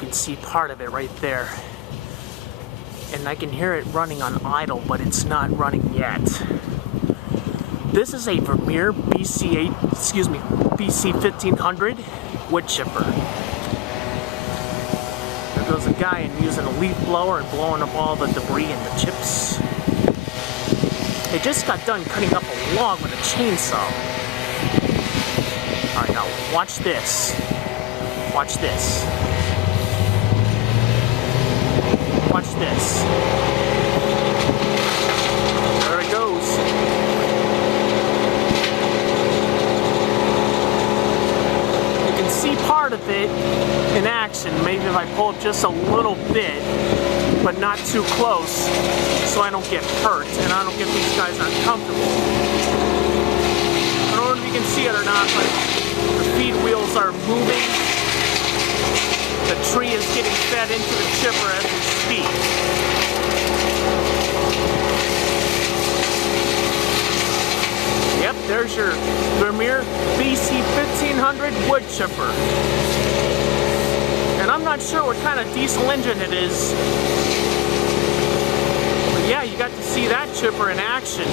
can see part of it right there. And I can hear it running on idle, but it's not running yet. This is a Vermeer BC-1500 wood chipper. There goes a guy and using a leaf blower and blowing up all the debris and the chips. They just got done cutting up a log with a chainsaw. Alright, now watch this. Watch this. Watch this. There it goes. You can see part of it in action. Maybe if I pull up just a little bit, but not too close, so I don't get hurt and I don't get these guys uncomfortable. I don't know if you can see it or not, but the feed wheels are moving. The tree is getting fed into the chipper as we speak. Yep, there's your Vermeer BC-1500 wood chipper. And I'm not sure what kind of diesel engine it is. But yeah, you got to see that chipper in action.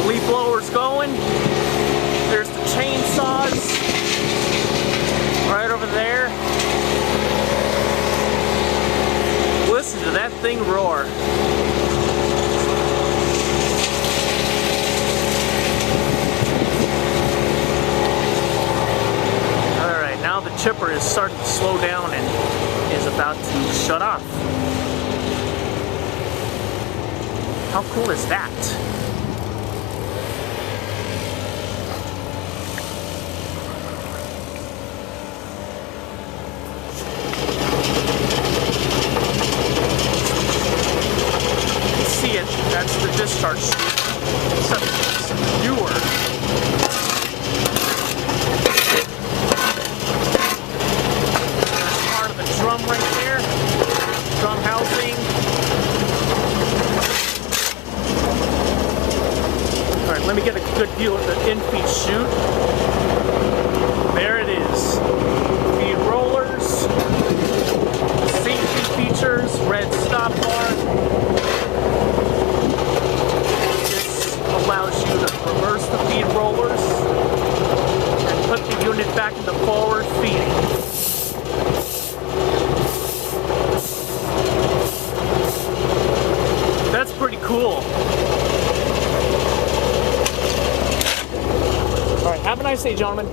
The leaf blower's going. There's the chainsaws right over there. Listen to that thing roar. Alright, now the chipper is starting to slow down and is about to shut off. How cool is that? That's the discharge chute. Except it's newer. There's part of the drum right there. Drum housing. Alright, let me get a good view of the in-feed chute. There it is. Feed rollers. Safety features. Red stop bar. Allows you to reverse the feed rollers and put the unit back into forward feeding. That's pretty cool. Alright, have a nice day, gentlemen.